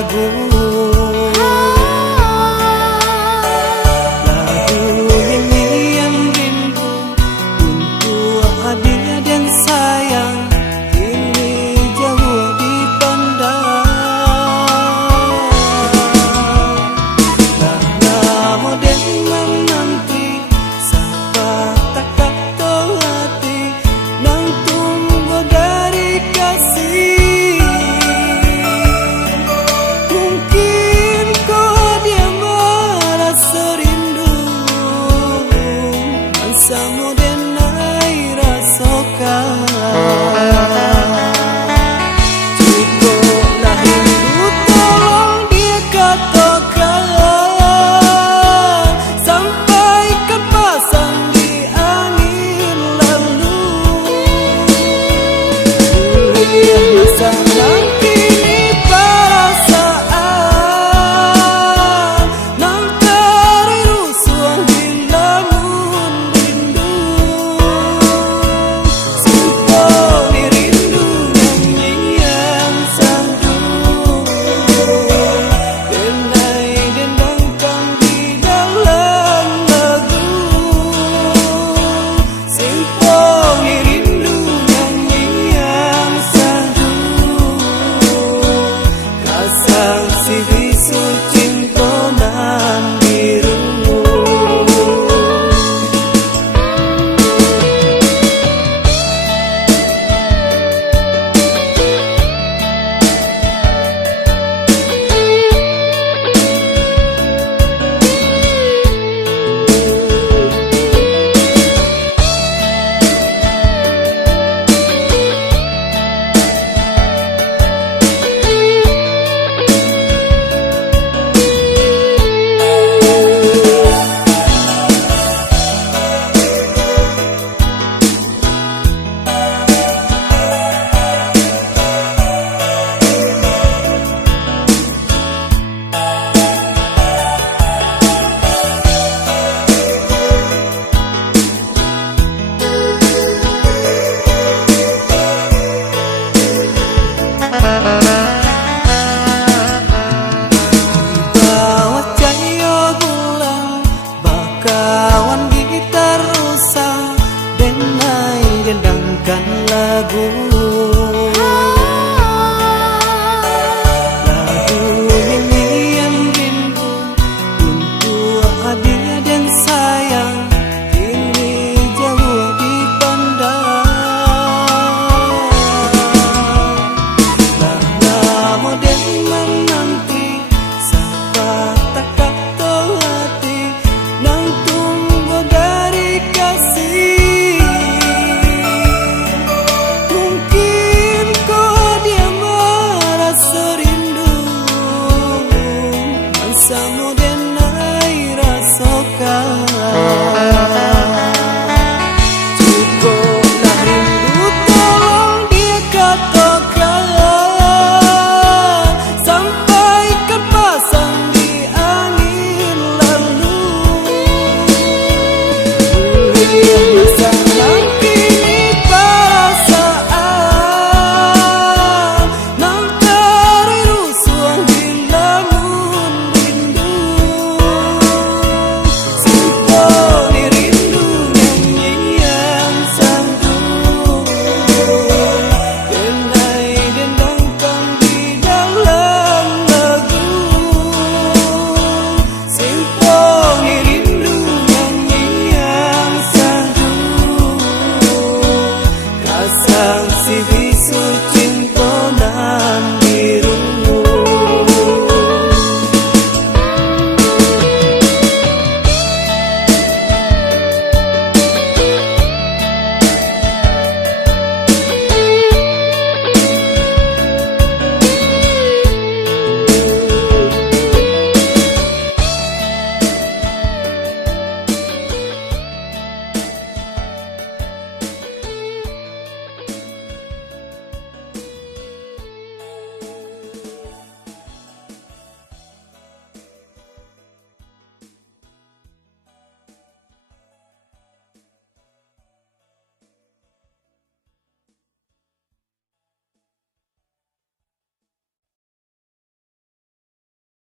lagu. Lagu nyanyian rindu untuk hadir dan sayang, kini jauh dipandang. Tak lama dengan nanti, siapa tak tahu hati nang tunggu dari kasih. Mungkin kau dia merasa rindu, mansamu denai rasakan. Cukuplah rindu, tolong dia katakan, sampaikan pasang di angin lalu. Lihatlah sayang kini perasaan nang terirusuh di lamun rindu. Simponi rindu nyanyian sandu, denai dendangkan di dalam lagu. Simponi rindu nyanyian sandu, kasang si bisu cinta nan biru. Bawa cahaya bulan, bakawan gitar rusak, denai dendangkan lagu.